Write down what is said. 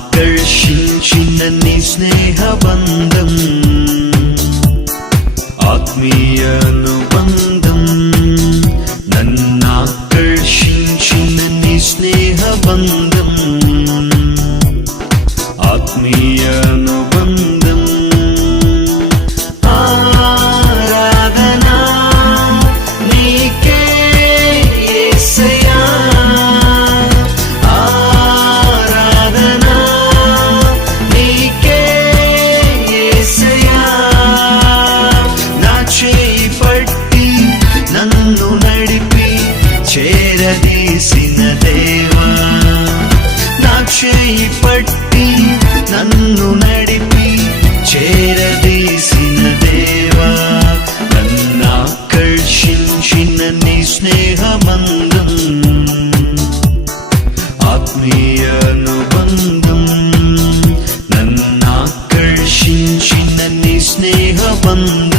నన్నాకర్షించిన నీ స్నేహబంధం ఆత్మీయ అనుబంధం నన్నాకర్షించిన నీ స్నేహబంధం ఆత్మీయ అనుబంధం ఆరాధనా నీకే యేసయ్యా ఆరాధనా నీకే యేసయ్యా నా చేయి పట్టి నన్ను నడిపి చేరదీసిన దేవా నా చేయి పట్టి నన్ను నడిపి చేరదీసిన దేవా నన్నాకర్షించిన నీ స్నేహబంధం ఆత్మీయ అనుబంధం నన్నాకర్షించిన నీ స్నేహబంధం